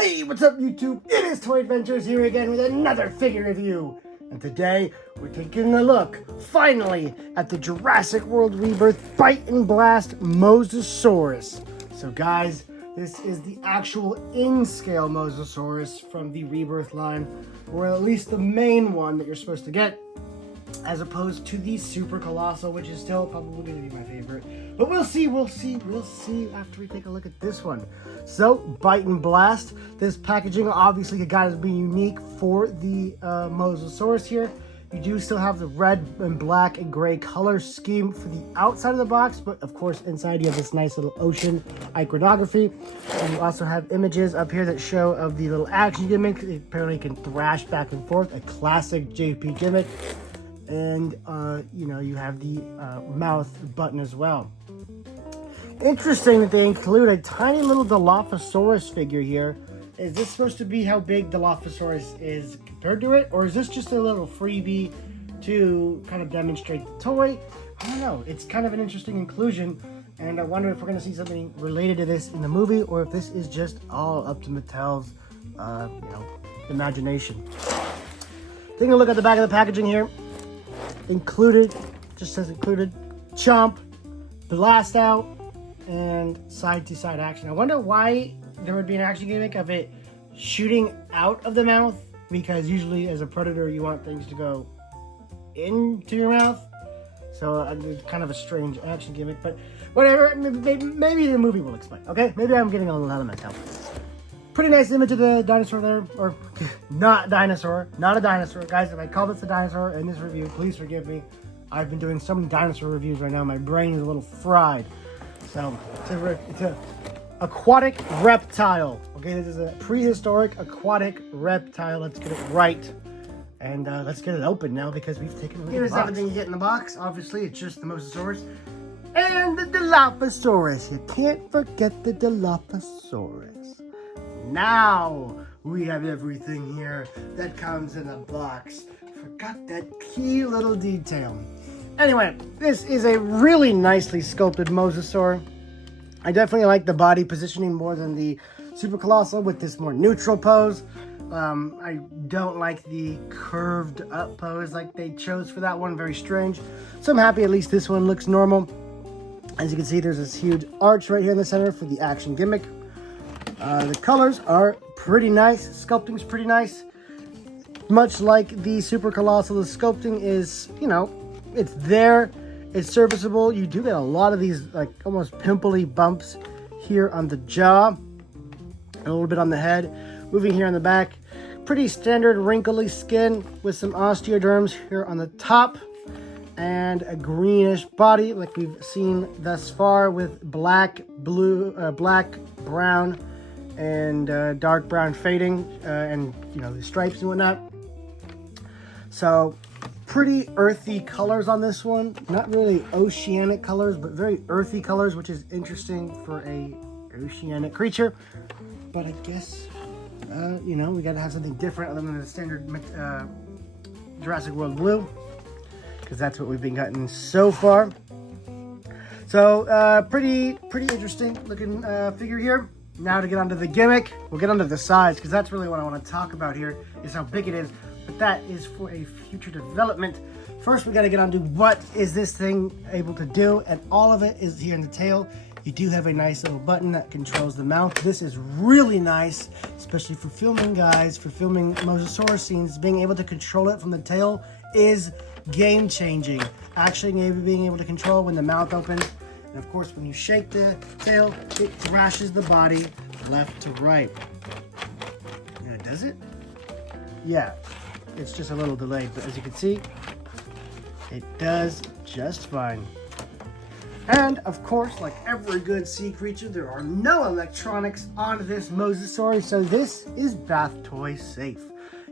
Hey, what's up YouTube? It is Toy Adventures here again with another figure review. And today, we're taking a look, finally, at the Jurassic World Rebirth Bite and Blast Mosasaurus. So guys, this is the actual in-scale Mosasaurus from the Rebirth line, or at least the main one that you're supposed to get, as opposed to the Super Colossal, which is still probably going to be my favorite. But we'll see after we take a look at this one. So, Bite and Blast. This packaging obviously got to be unique for the Mosasaurus here. You do still have the red and black and gray color scheme for the outside of the box, but of course inside you have this nice little ocean iconography. And you also have images up here that show of the little action gimmick. It apparently can thrash back and forth, a classic JP gimmick. And you have the mouth button as well. Interesting that they include a tiny little Dilophosaurus figure here. Is this supposed to be how big Dilophosaurus is compared to it, or is this just a little freebie to kind of demonstrate the toy? I don't know. It's kind of an interesting inclusion, and I wonder if we're going to see something related to this in the movie, or if this is just all up to Mattel's imagination. Taking a look at the back of the packaging here. Included, just says included, Chomp, Blast Out, and side-to-side action. I wonder why there would be an action gimmick of it shooting out of the mouth, because usually as a predator you want things to go into your mouth. So it's kind of a strange action gimmick, but whatever, maybe the movie will explain, okay? Maybe I'm getting a little out of myself. Pretty nice image of the dinosaur there, or not a dinosaur. Guys, if I call this a dinosaur in this review, please forgive me. I've been doing so many dinosaur reviews right now, my brain is a little fried. So, it's a aquatic reptile. Okay, this is a prehistoric aquatic reptile. Let's get it right. And let's get it open now because we've taken a look at the box. Here's everything you get in the box. Obviously, it's just the Mosasaurus and the Dilophosaurus. You can't forget the Dilophosaurus. Now we have everything here that comes in a box. Forgot that key little detail. Anyway, this is a really nicely sculpted Mosasaur. I definitely like the body positioning more than the Super Colossal with this more neutral pose. I don't like the curved up pose like they chose for that one. Very strange. So I'm happy at least this one looks normal. As you can see, there's this huge arch right here in the center for the action gimmick. The colors are pretty nice. Sculpting's pretty nice. Much like the Super Colossal, the sculpting is, it's there. It's serviceable. You do get a lot of these, like, almost pimply bumps here on the jaw. And a little bit on the head. Moving here on the back. Pretty standard wrinkly skin with some osteoderms here on the top. And a greenish body like we've seen thus far with black, brown, and dark brown fading, and the stripes and whatnot. So pretty earthy colors on this one. Not really oceanic colors, but very earthy colors, which is interesting for a oceanic creature. But I guess we gotta have something different other than the standard Jurassic World blue, because that's what we've been getting so far. So pretty interesting looking figure here. Now to get onto the gimmick, we'll get onto the size, because that's really what I want to talk about here, is how big it is. But that is for a future development. First, we got to get onto what is this thing able to do, and all of it is here in the tail. You do have a nice little button that controls the mouth. This is really nice, especially for filming, guys, for filming Mosasaurus scenes. Being able to control it from the tail is game-changing. Actually being able to control when the mouth opens. And of course, when you shake the tail, it thrashes the body left to right. And does it? Yeah, it's just a little delayed, but as you can see, it does just fine. And of course, like every good sea creature, there are no electronics on this Mosasaurus, so this is bath toy safe.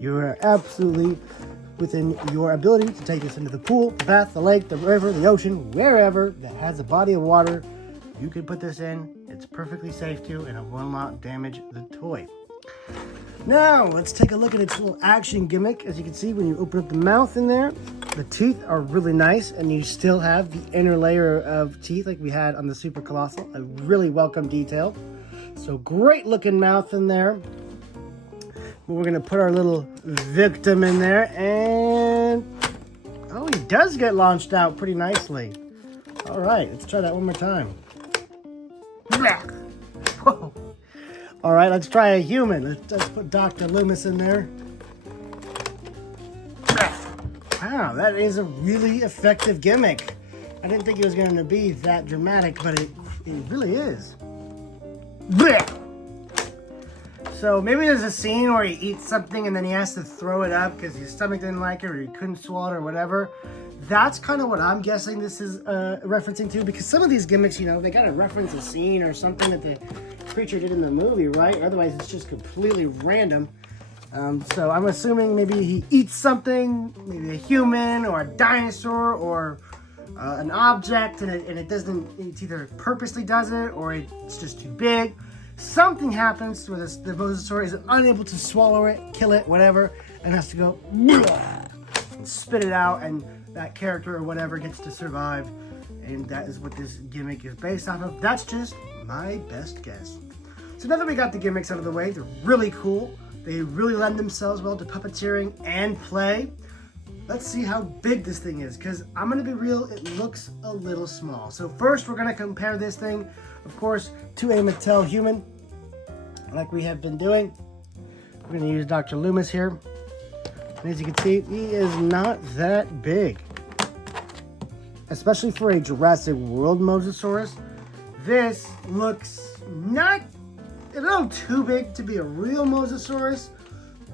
You are absolutely within your ability to take this into the pool, the bath, the lake, the river, the ocean, wherever that has a body of water. You can put this in. It's perfectly safe to, and it will not damage the toy. Now, let's take a look at its little action gimmick. As you can see, when you open up the mouth in there, the teeth are really nice, and you still have the inner layer of teeth like we had on the Super Colossal. A really welcome detail. So great looking mouth in there. We're gonna put our little victim in there, and oh, he does get launched out pretty nicely. All right, let's try that one more time. Whoa. All right, let's try a human. Let's put Dr. Loomis in there. Wow, that is a really effective gimmick. I didn't think it was going to be that dramatic, but it really is. So maybe there's a scene where he eats something and then he has to throw it up because his stomach didn't like it or he couldn't swallow it or whatever. That's kind of what I'm guessing this is referencing to, because some of these gimmicks, you know, they got to reference a scene or something that the creature did in the movie, right? Otherwise, it's just completely random. So I'm assuming maybe he eats something, maybe a human or a dinosaur or an object, and it doesn't, it either purposely does it or it's just too big. Something happens where the mosasaur is unable to swallow it, kill it, whatever, and has to go and spit it out, and that character or whatever gets to survive. And that is what this gimmick is based off of. That's just my best guess. So now that we got the gimmicks out of the way, they're really cool. They really lend themselves well to puppeteering and play. Let's see how big this thing is, because I'm going to be real, it looks a little small. So first we're going to compare this thing, of course, to a Mattel human, like we have been doing. We're going to use Dr. Loomis here. And as you can see, he is not that big. Especially for a Jurassic World Mosasaurus. This looks not a little too big to be a real Mosasaurus,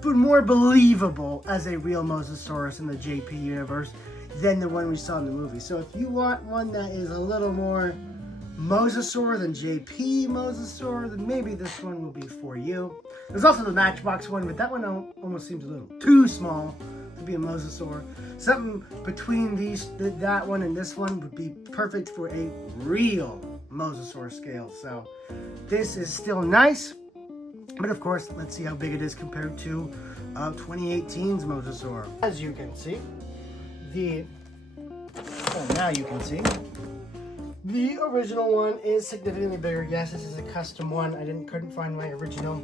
but more believable as a real Mosasaurus in the JP universe than the one we saw in the movie. So if you want one that is a little more Mosasaur than JP Mosasaur, then maybe this one will be for you. There's also the Matchbox one, but that one almost seems a little too small to be a Mosasaur. Something between that one and this one would be perfect for a real Mosasaur scale. So this is still nice, but of course, let's see how big it is compared to 2018's Mosasaur. As you can see, now you can see, the original one is significantly bigger. Yes, this is a custom one. I couldn't find my original.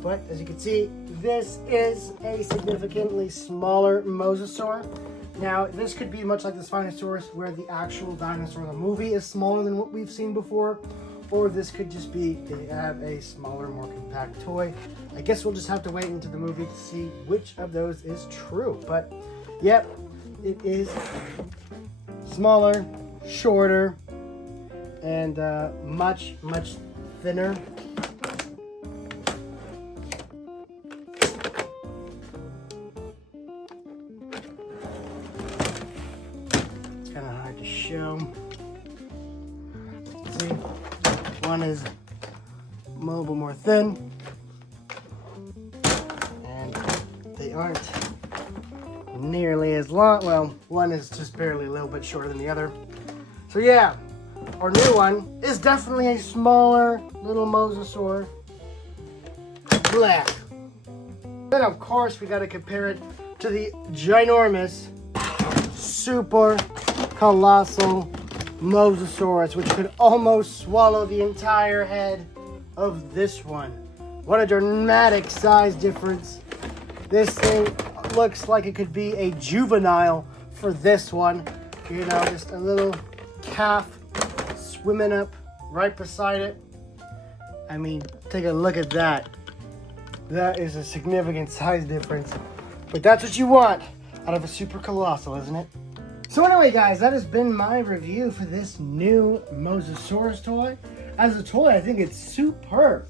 But as you can see, this is a significantly smaller Mosasaur. Now, this could be much like the Spinosaurus, where the actual dinosaur in the movie is smaller than what we've seen before. Or this could just be they have a smaller, more compact toy. I guess we'll just have to wait into the movie to see which of those is true. But, yep, it is smaller, shorter, and much, much thinner. It's kind of hard to show. See, one is mobile, more thin, and they aren't nearly as long. Well, one is just barely a little bit shorter than the other. So yeah, our new one is definitely a smaller little Mosasaur. Black. Then of course we got to compare it to the ginormous, super colossal Mosasaurus, which could almost swallow the entire head of this one. What a dramatic size difference. This thing looks like it could be a juvenile for this one. You know, just a little calf swimming up right beside it. I mean, take a look at that. That is a significant size difference. But that's what you want out of a super colossal, isn't it? So anyway, guys, that has been my review for this new Mosasaurus toy. As a toy, I think it's superb.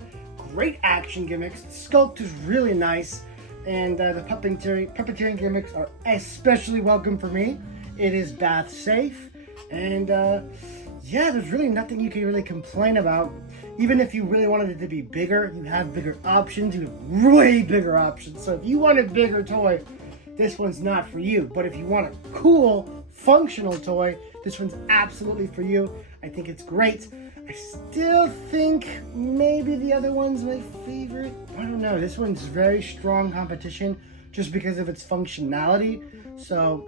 Great action gimmicks. The sculpt is really nice. And the puppeteering gimmicks are especially welcome for me. It is bath safe. And yeah, there's really nothing you can really complain about. Even if you really wanted it to be bigger, you have bigger options. You have way bigger options. So if you want a bigger toy, this one's not for you. But if you want a cool, functional toy, this one's absolutely for you. I think it's great. I still think maybe the other one's my favorite. I don't know. This one's very strong competition just because of its functionality. So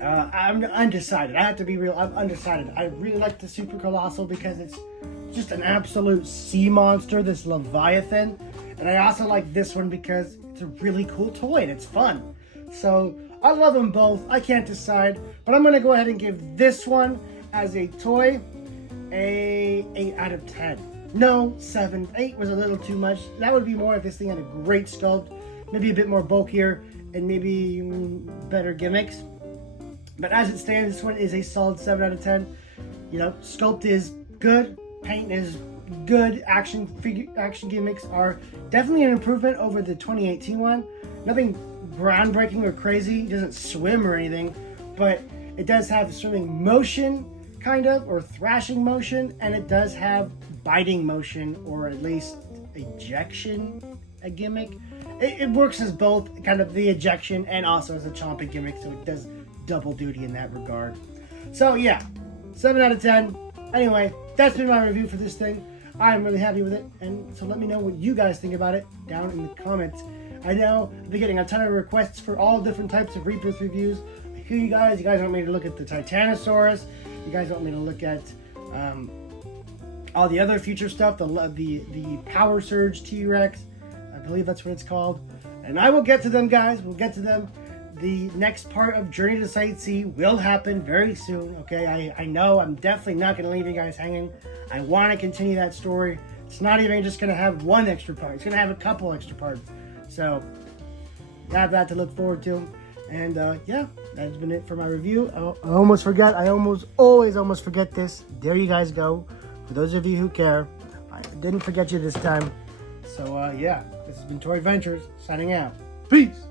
I'm undecided. I have to be real. I'm undecided. I really like the Super Colossal because it's just an absolute sea monster, this Leviathan. And I also like this one because it's a really cool toy and it's fun. So I love them both. I can't decide, but I'm gonna go ahead and give this one as a toy a 8 out of 10. No, 7. 8 was a little too much. That would be more if this thing had a great sculpt, maybe a bit more bulkier, and maybe better gimmicks. But as it stands, this one is a solid 7 out of 10. You know, sculpt is good, paint is good, action gimmicks are definitely an improvement over the 2018 one. Nothing groundbreaking or crazy. It doesn't swim or anything, but it does have swimming motion, kind of, or thrashing motion, and it does have biting motion, or at least ejection, a gimmick. It works as both kind of the ejection and also as a chomping gimmick, so it does double duty in that regard. So yeah, 7 out of 10. Anyway, that's been my review for this thing. I'm really happy with it, and so let me know what you guys think about it down in the comments. I know I've been getting a ton of requests for all different types of Rebirth reviews. I hear you guys. You guys want me to look at the Titanosaurus. You guys want me to look at all the other future stuff, the Power Surge T-Rex. I believe that's what it's called. And I will get to them, guys. We'll get to them. The next part of Journey to Sightsee will happen very soon, okay? I know I'm definitely not going to leave you guys hanging. I want to continue that story. It's not even just going to have one extra part. It's going to have a couple extra parts. So, I have that to look forward to. And, yeah, that's been it for my review. I almost forgot. I almost forget this. There you guys go. For those of you who care, I didn't forget you this time. So, yeah, this has been Toy Ventures, signing out. Peace!